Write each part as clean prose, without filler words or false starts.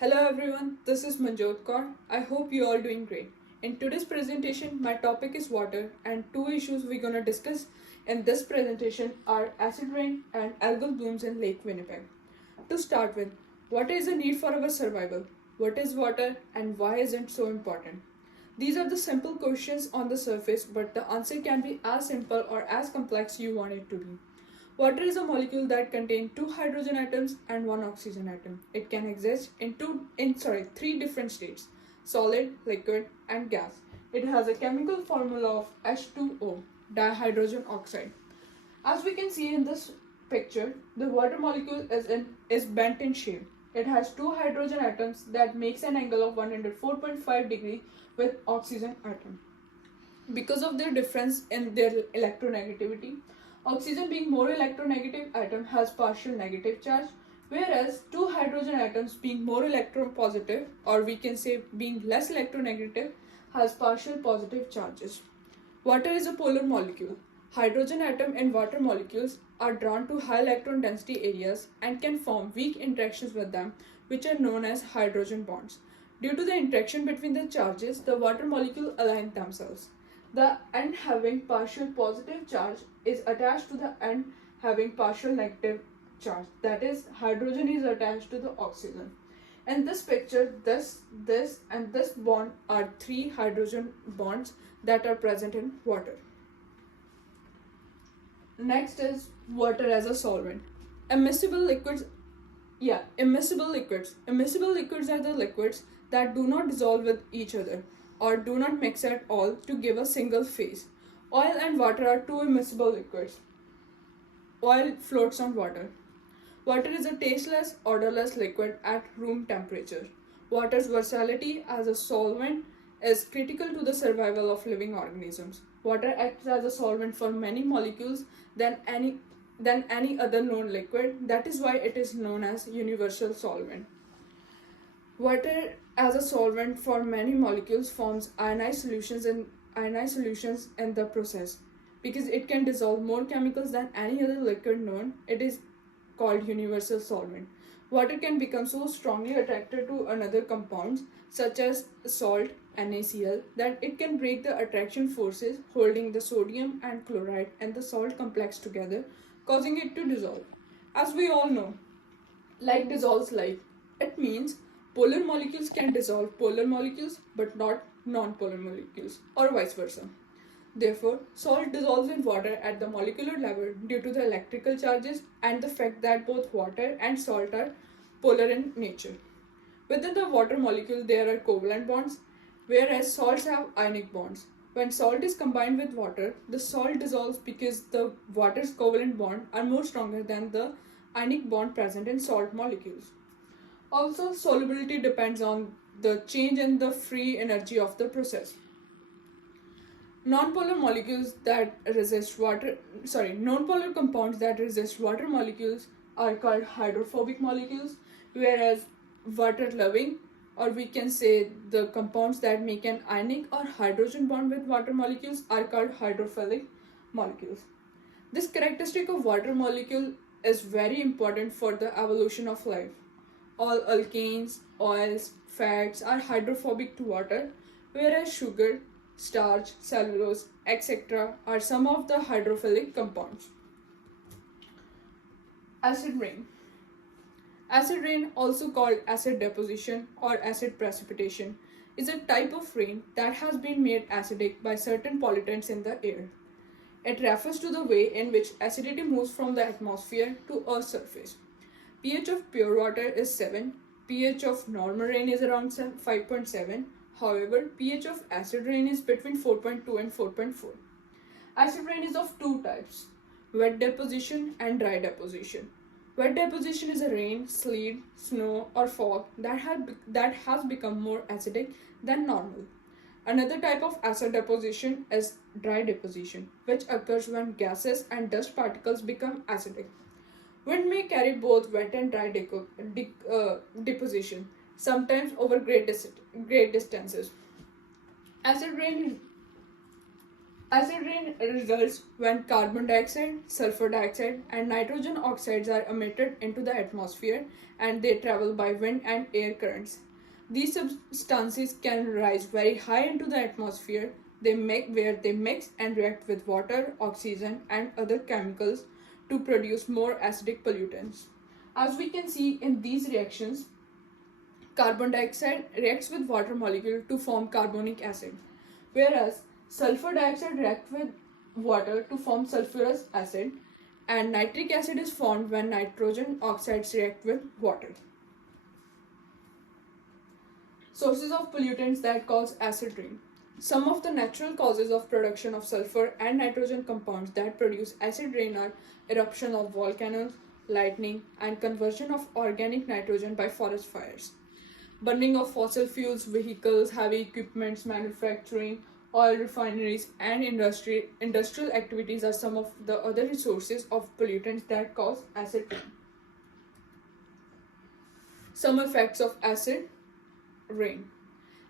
Hello everyone, this is Manjot Kaur. I hope you all doing great. In today's presentation, my topic is water and two issues we're gonna discuss in this presentation are acid rain and algal blooms in Lake Winnipeg. To start with, water is a need for our survival. What is water and why is it so important? These are the simple questions on the surface, but the answer can be as simple or as complex you want it to be. Water is a molecule that contains two hydrogen atoms and one oxygen atom. It can exist in three different states: solid, liquid, and gas. It has a chemical formula of H2O, dihydrogen oxide. As we can see in this picture, the water molecule is bent in shape. It has two hydrogen atoms that makes an angle of 104.5 degree with oxygen atom. Because of their difference in their electronegativity, oxygen being more electronegative atom has partial negative charge, whereas two hydrogen atoms being more electropositive, or we can say being less electronegative, has partial positive charges. Water is a polar molecule. Hydrogen atom and water molecules are drawn to high electron density areas and can form weak interactions with them, which are known as hydrogen bonds. Due to the interaction between the charges, the water molecule align themselves. The end having partial positive charge is attached to the end having partial negative charge. That is, hydrogen is attached to the oxygen. In this picture, this, and this bond are three hydrogen bonds that are present in water. Next is water as a solvent. Immiscible liquids. Immiscible liquids. Immiscible liquids are the liquids that do not dissolve with each other or do not mix at all to give a single phase. Oil and water are two immiscible liquids. Oil floats on water. Water is a tasteless, odorless liquid at room temperature. Water's versatility as a solvent is critical to the survival of living organisms. Water acts as a solvent for many molecules than any other known liquid. That is why it is known as universal solvent. Water as a solvent for many molecules forms ionized solutions in the process. Because it can dissolve more chemicals than any other liquid known, it is called universal solvent. Water can become so strongly attracted to another compounds such as salt, NaCl, that it can break the attraction forces holding the sodium and chloride and the salt complex together, causing it to dissolve. As we all know, like dissolves like. It means polar molecules can dissolve polar molecules but not non-polar molecules, or vice versa. Therefore, salt dissolves in water at the molecular level due to the electrical charges and the fact that both water and salt are polar in nature. Within the water molecule, there are covalent bonds, whereas salts have ionic bonds. When salt is combined with water, the salt dissolves because the water's covalent bond are more stronger than the ionic bond present in salt molecules. Also, solubility depends on the change in the free energy of the process. Non-polar compounds that resist water molecules are called hydrophobic molecules, whereas water-loving, or we can say the compounds that make an ionic or hydrogen bond with water molecules, are called hydrophilic molecules. This characteristic of water molecule is very important for the evolution of life. All alkanes, oils, fats are hydrophobic to water, whereas sugar, starch, cellulose, etc. are some of the hydrophilic compounds. Acid rain. Acid rain, also called acid deposition or acid precipitation, is a type of rain that has been made acidic by certain pollutants in the air. It refers to the way in which acidity moves from the atmosphere to Earth's surface. pH of pure water is 7, pH of normal rain is around 5.7. However, pH of acid rain is between 4.2 and 4.4. Acid rain is of two types: wet deposition and dry deposition. Wet deposition is a rain, sleet, snow, or fog that has become more acidic than normal. Another type of acid deposition is dry deposition, which occurs when gases and dust particles become acidic. Wind may carry both wet and dry deposition, sometimes over great distances. Acid rain Acid rain results when carbon dioxide, sulfur dioxide, and nitrogen oxides are emitted into the atmosphere and they travel by wind and air currents. These substances can rise very high into the atmosphere where they mix and react with water, oxygen, and other chemicals to produce more acidic pollutants. As we can see in these reactions, carbon dioxide reacts with water molecule to form carbonic acid, whereas sulfur dioxide reacts with water to form sulfurous acid, and nitric acid is formed when nitrogen oxides react with water. Sources of pollutants that cause acid rain. Some of the natural causes of production of sulfur and nitrogen compounds that produce acid rain are eruption of volcanoes, lightning, and conversion of organic nitrogen by forest fires. Burning of fossil fuels, vehicles, heavy equipments, manufacturing, oil refineries, and industrial activities are some of the other sources of pollutants that cause acid rain. Some effects of acid rain.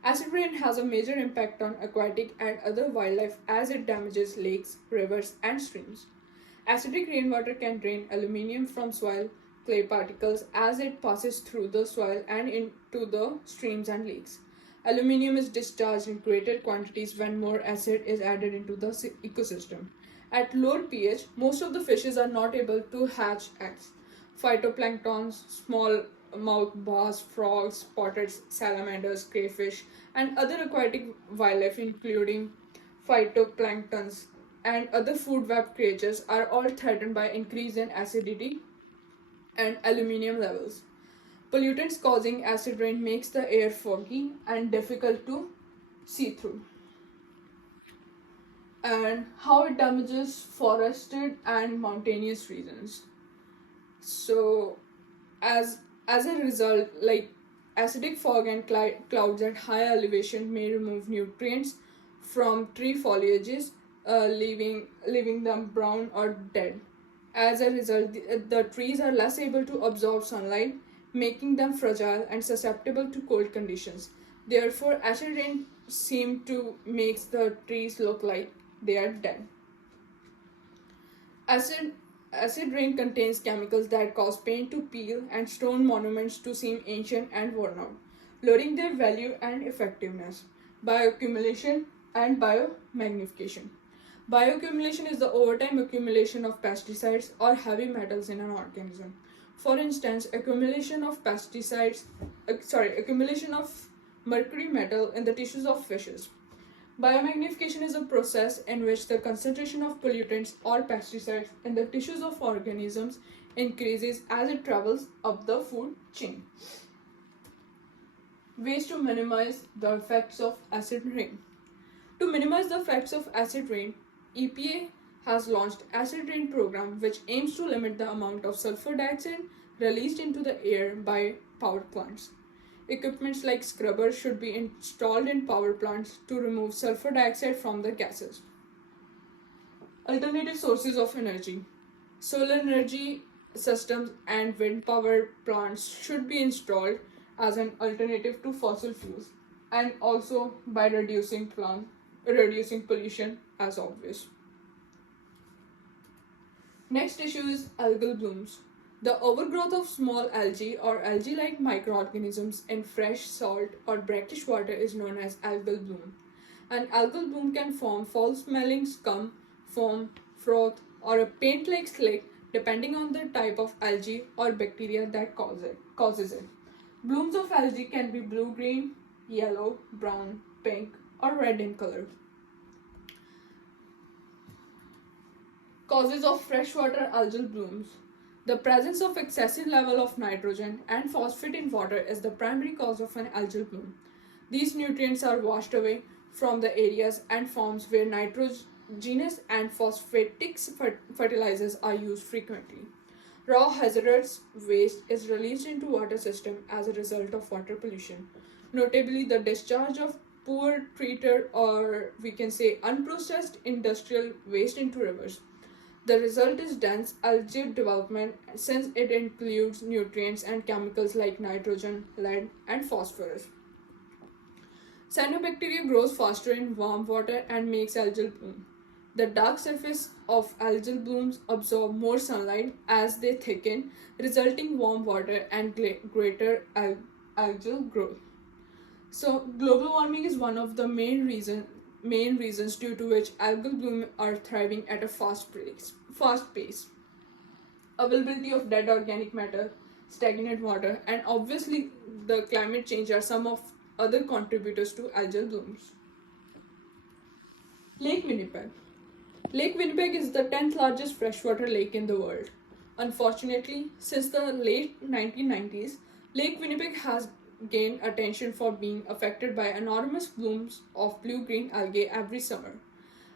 Acid rain has a major impact on aquatic and other wildlife as it damages lakes, rivers, and streams. Acidic rainwater can drain aluminium from soil, clay particles as it passes through the soil and into the streams and lakes. Aluminium is discharged in greater quantities when more acid is added into the ecosystem. At lower pH, most of the fishes are not able to hatch eggs. Phytoplankton, small mouth bass, frogs, spotted salamanders, crayfish, and other aquatic wildlife, including phytoplanktons and other food web creatures, are all threatened by increase in acidity and aluminium levels. Pollutants causing acid rain makes the air foggy and difficult to see through. And how it damages forested and mountainous regions. So, as a result, like acidic fog and clouds at high elevation may remove nutrients from tree foliages, leaving them brown or dead. As a result, the trees are less able to absorb sunlight, making them fragile and susceptible to cold conditions. Therefore, acid rain seems to make the trees look like they are dead. Acid rain contains chemicals that cause paint to peel and stone monuments to seem ancient and worn out, lowering their value and effectiveness. Bioaccumulation and biomagnification. Bioaccumulation is the overtime accumulation of pesticides or heavy metals in an organism. For instance, accumulation of mercury metal in the tissues of fishes. Biomagnification is a process in which the concentration of pollutants or pesticides in the tissues of organisms increases as it travels up the food chain. Ways to minimize the effects of acid rain. To minimize the effects of acid rain, EPA has launched Acid Rain program which aims to limit the amount of sulfur dioxide released into the air by power plants. Equipments like scrubbers should be installed in power plants to remove sulfur dioxide from the gases. Alternative sources of energy. Solar energy systems and wind power plants should be installed as an alternative to fossil fuels, and also by reducing pollution as obvious. Next issue is algal blooms. The overgrowth of small algae or algae-like microorganisms in fresh salt or brackish water is known as algal bloom. An algal bloom can form foul-smelling scum, foam, froth, or a paint-like slick depending on the type of algae or bacteria that causes it. Blooms of algae can be blue-green, yellow, brown, pink, or red in color. Causes of freshwater algal blooms. The presence of excessive level of nitrogen and phosphate in water is the primary cause of an algal bloom. These nutrients are washed away from the areas and forms where nitrogenous and phosphatic fertilizers are used frequently. Raw hazardous waste is released into water system as a result of water pollution. Notably, the discharge of poor treated or we can say unprocessed industrial waste into rivers. The result is dense algae development since it includes nutrients and chemicals like nitrogen, lead, and phosphorus. Cyanobacteria grows faster in warm water and makes algal bloom. The dark surface of algal blooms absorb more sunlight as they thicken, resulting warm water and greater algal growth. So, global warming is one of the main reasons due to which algal blooms are thriving at a fast pace. Availability of dead organic matter, stagnant water, and obviously the climate change are some of other contributors to algal blooms. Lake Winnipeg. Lake Winnipeg is the 10th largest freshwater lake in the world. Unfortunately, since the late 1990s, Lake Winnipeg has gained attention for being affected by enormous blooms of blue-green algae every summer.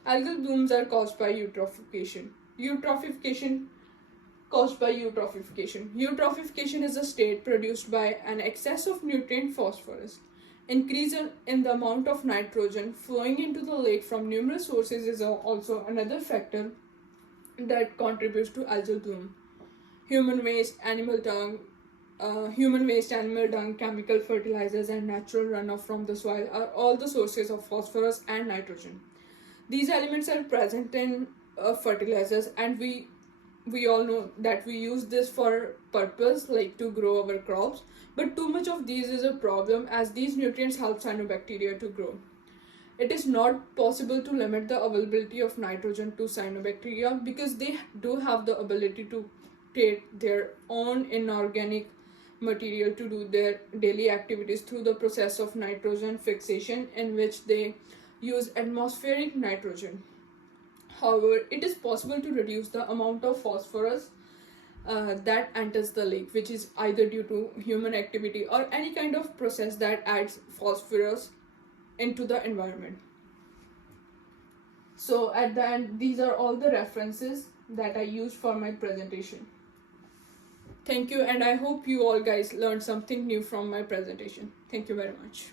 Algal blooms are caused by eutrophication. Eutrophication is a state produced by an excess of nutrient phosphorus. Increase in the amount of nitrogen flowing into the lake from numerous sources is also another factor that contributes to algal bloom. Human waste, animal dung, chemical fertilizers, and natural runoff from the soil are all the sources of phosphorus and nitrogen. These elements are present in fertilizers, and we all know that we use this for purpose like to grow our crops, but too much of these is a problem as these nutrients help cyanobacteria to grow. It is not possible to limit the availability of nitrogen to cyanobacteria because they do have the ability to create their own inorganic material to do their daily activities through the process of nitrogen fixation, in which they use atmospheric nitrogen. However, it is possible to reduce the amount of phosphorus that enters the lake, which is either due to human activity or any kind of process that adds phosphorus into the environment. So at the end, these are all the references that I used for my presentation. Thank you, and I hope you all guys learned something new from my presentation. Thank you very much.